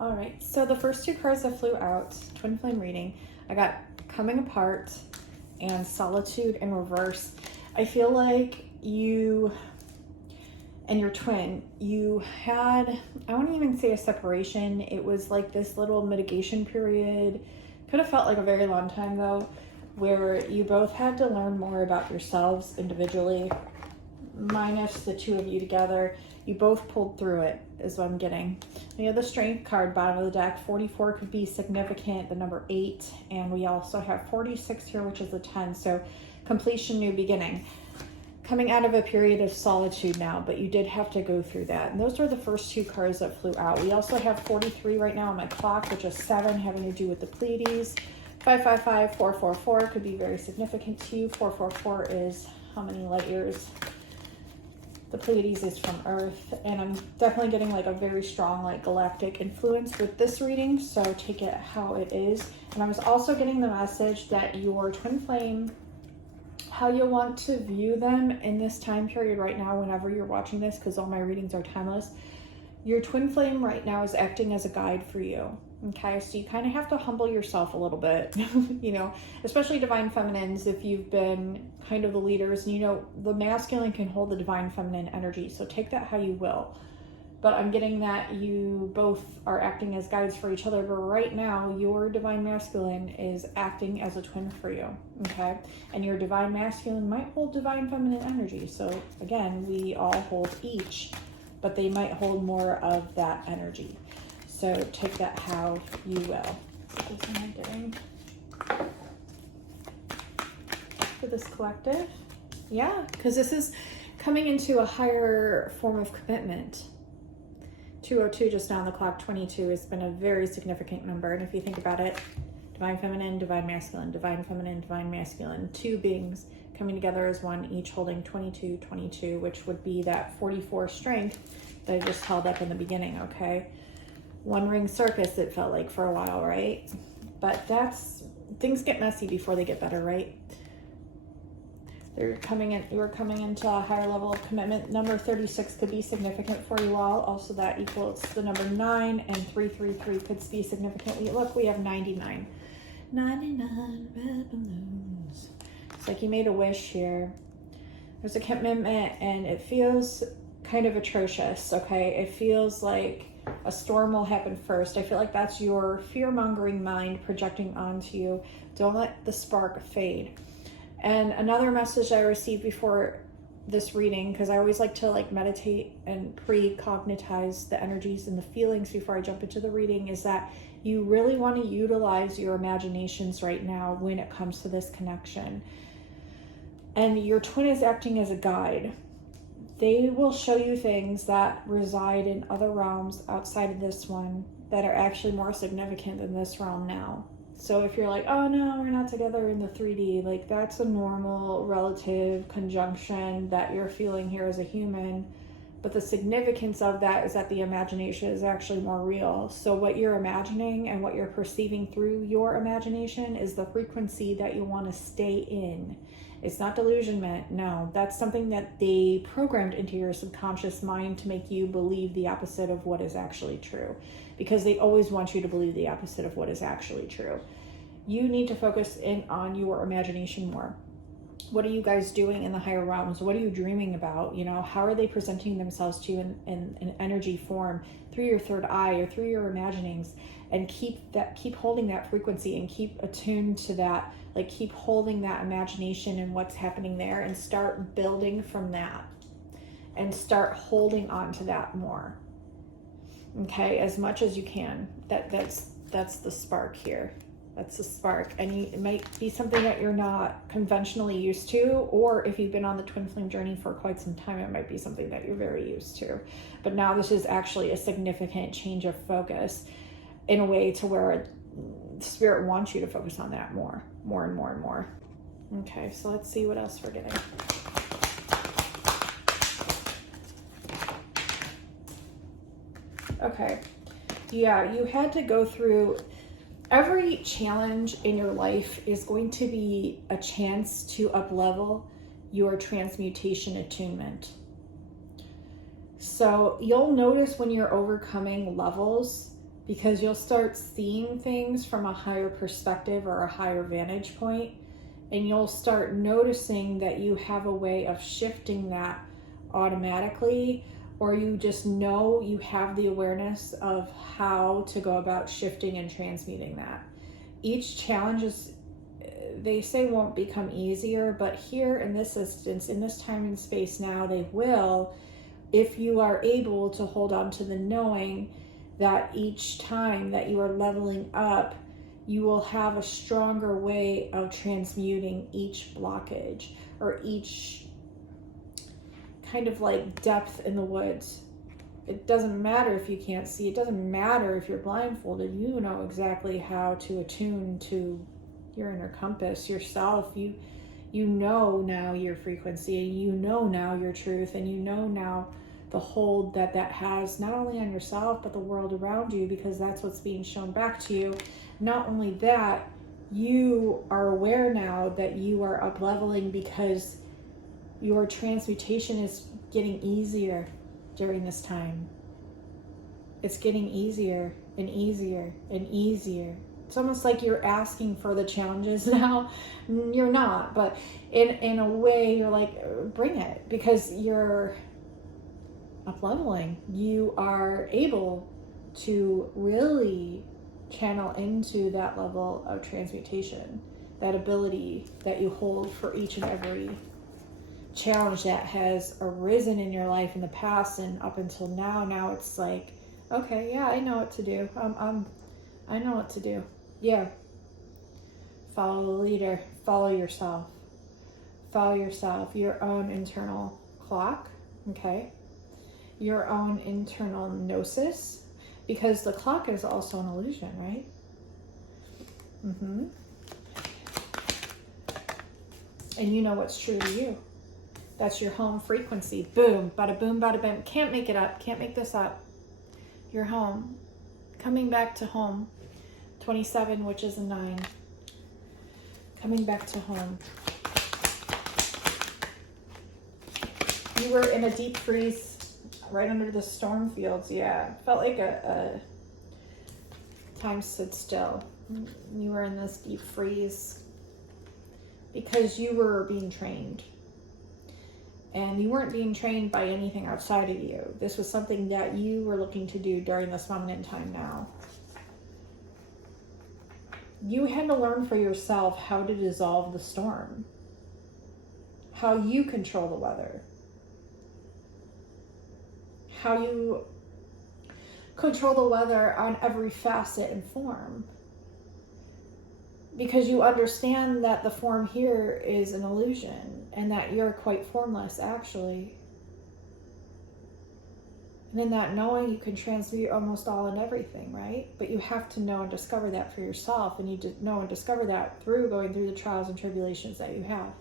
All right, so the first two cards that flew out, Twin Flame reading, I got Coming Apart and Solitude in reverse. I feel like you and your twin, you had, I wouldn't even say a separation. It was like this little mitigation period. Could have felt like a very long time though, where you both had to learn more about yourselves individually, minus the two of you together. You both pulled through it, is what I'm getting. You have the Strength card, bottom of the deck. 44 could be significant, the number 8. And we also have 46 here, which is a 10. So completion, new beginning. Coming out of a period of solitude now, but you did have to go through that. And those were the first two cards that flew out. We also have 43 right now on my clock, which is 7, having to do with the Pleiades. 555, 444 could be very significant to you. 444 is how many light years? The Pleiades is from Earth, and I'm definitely getting like a very strong like galactic influence with this reading, so take it how it is. And I was also getting the message that your twin flame, how you want to view them in this time period right now, whenever you're watching this, because all my readings are timeless, your twin flame right now is acting as a guide for you. Okay, so you kind of have to humble yourself a little bit, you know, especially divine feminines, if you've been kind of the leaders, and you know, the masculine can hold the divine feminine energy. So take that how you will. But I'm getting that you both are acting as guides for each other. But right now, your divine masculine is acting as a twin for you, okay? And your divine masculine might hold divine feminine energy. So again, we all hold each, but they might hold more of that energy. So take that how you will. What am I doing for this collective? Yeah, because this is coming into a higher form of commitment. 202 just now on the clock. 22 has been a very significant number. And if you think about it, divine feminine, divine masculine, divine feminine, divine masculine, two beings coming together as one, each holding 22, 22, which would be that 44 strength that I just held up in the beginning, okay? One ring circus, it felt like for a while, right? But things get messy before they get better, right? We're coming into a higher level of commitment. Number 36 could be significant for you all. Also, that equals the number 9, and 333 could be significant. Look, we have 99. 99 red balloons. It's like you made a wish here. There's a commitment, and it feels kind of atrocious, okay? It feels like a storm will happen first. I feel like that's your fear-mongering mind projecting onto you. Don't let the spark fade. And another message I received before this reading, because I always like to like meditate and pre-cognitize the energies and the feelings before I jump into the reading, is that you really want to utilize your imaginations right now when it comes to this connection. And your twin is acting as a guide. They will show you things that reside in other realms outside of this one that are actually more significant than this realm now. So if you're like, oh no, we're not together in the 3D, like that's a normal relative conjunction that you're feeling here as a human. But the significance of that is that the imagination is actually more real. So what you're imagining and what you're perceiving through your imagination is the frequency that you want to stay in. It's not delusionment, no. That's something that they programmed into your subconscious mind to make you believe the opposite of what is actually true. Because they always want you to believe the opposite of what is actually true. You need to focus in on your imagination more. What are you guys doing in the higher realms? What are you dreaming about? You know, how are they presenting themselves to you in an energy form through your third eye or through your imaginings? And keep holding that frequency and keep attuned to that. Like keep holding that imagination and what's happening there, and start building from that and start holding on to that more. Okay, as much as you can. That's the spark here. That's the spark. And it might be something that you're not conventionally used to, or if you've been on the twin flame journey for quite some time, it might be something that you're very used to. But now this is actually a significant change of focus in a way to where Spirit wants you to focus on that more and more and more. Okay, so let's see what else we're getting. Okay, yeah, you had to go through, every challenge in your life is going to be a chance to up-level your transmutation attunement. So you'll notice when you're overcoming levels because you'll start seeing things from a higher perspective or a higher vantage point, and you'll start noticing that you have a way of shifting that automatically, or you just know you have the awareness of how to go about shifting and transmuting that. Each challenge is, they say, won't become easier, but here in this instance, in this time and space now, they will, if you are able to hold on to the knowing that each time that you are leveling up, you will have a stronger way of transmuting each blockage or each kind of like depth in the woods. It doesn't matter if you can't see, it doesn't matter if you're blindfolded, you know exactly how to attune to your inner compass, yourself. You know now your frequency, you know now your truth, and you know now the hold that has not only on yourself but the world around you, because that's what's being shown back to you. Not only that, you are aware now that you are up leveling because your transmutation is getting easier during this time. It's getting easier and easier and easier. It's almost like you're asking for the challenges now. You're not, but in a way you're like, bring it, because you're up leveling. You are able to really channel into that level of transmutation, that ability that you hold for each and every challenge that has arisen in your life in the past and up until now. Now it's like, okay, yeah, I know what to do. I know what to do. Yeah. Follow the leader. Follow yourself. Follow yourself. Your own internal clock. Okay. Your own internal gnosis, because the clock is also an illusion, right? And you know what's true to you. That's your home frequency. Boom, bada boom, bada bam. Can't make it up. Can't make this up. You're home. Coming back to home. 27, which is a 9. Coming back to home. You were in a deep freeze right under the storm fields. Yeah, felt like a time stood still. You were in this deep freeze because you were being trained, and you weren't being trained by anything outside of you. This was something that you were looking to do during this moment in time now. You had to learn for yourself how to dissolve the storm, how you control the weather, how you control the weather on every facet and form, because you understand that the form here is an illusion and that you're quite formless actually. And in that knowing, you can transmute almost all and everything, right? But you have to know and discover that for yourself, and you know and discover that through going through the trials and tribulations that you have.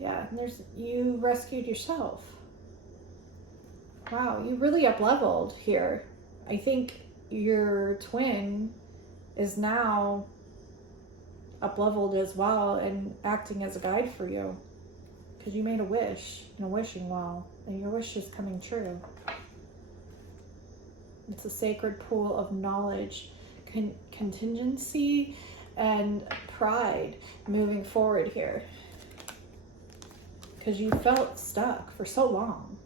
Yeah, and you rescued yourself. Wow, you really up-leveled here. I think your twin is now up-leveled as well and acting as a guide for you, because you made a wish in a wishing well, and your wish is coming true. It's a sacred pool of knowledge, contingency, and pride moving forward here, because you felt stuck for so long.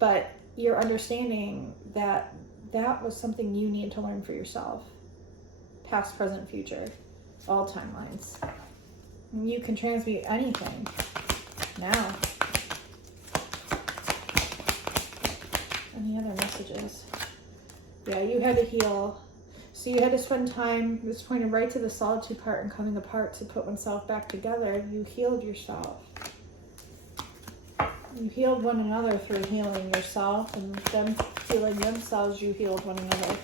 But you're understanding that that was something you needed to learn for yourself. Past, present, future, all timelines. You can transmute anything now. Any other messages? Yeah, you had to heal. So you had to spend time, this pointed right to the solitude part and coming apart to put oneself back together. You healed yourself. You healed one another through healing yourself, and them healing themselves, you healed one another.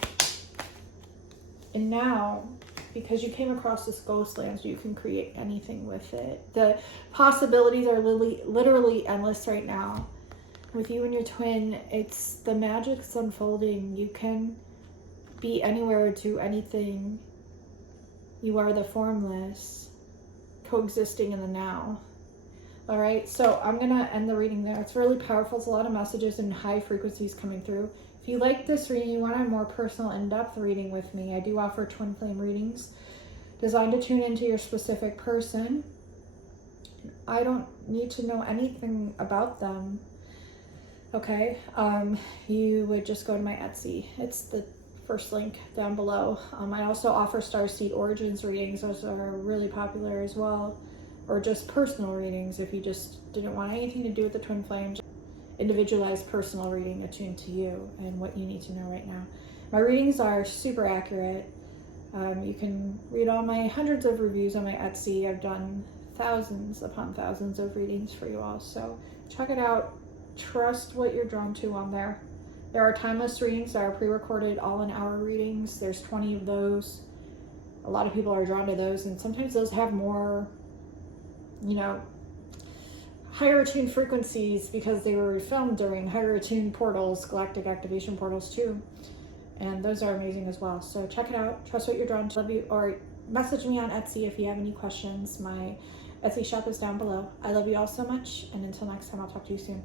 And now, because you came across this ghost land, you can create anything with it. The possibilities are literally endless right now. With you and your twin, it's the magic's unfolding. You can be anywhere, do anything. You are the formless, coexisting in the now. All right, so I'm going to end the reading there. It's really powerful. It's a lot of messages and high frequencies coming through. If If you like this reading, you want a more personal, in-depth reading with me, I do offer twin flame readings designed to tune into your specific person. I don't need to know anything about them. Okay, you would just go to my Etsy. It's the first link down below. I also offer Starseed Origins readings. Those are really popular as well. Or just personal readings if you just didn't want anything to do with the twin flames. Individualized personal reading attuned to you and what you need to know right now. My readings are super accurate. You can read all my hundreds of reviews on my Etsy. I've done thousands upon thousands of readings for you all. So check it out. Trust what you're drawn to on there. There are timeless readings that are pre-recorded all-in-hour readings. There's 20 of those. A lot of people are drawn to those, and sometimes those have more, higher attuned frequencies because they were filmed during higher attuned portals, galactic activation portals too. And those are amazing as well. So check it out. Trust what you're drawn to. Love you, or message me on Etsy if you have any questions. My Etsy shop is down below. I love you all so much, and until next time, I'll talk to you soon.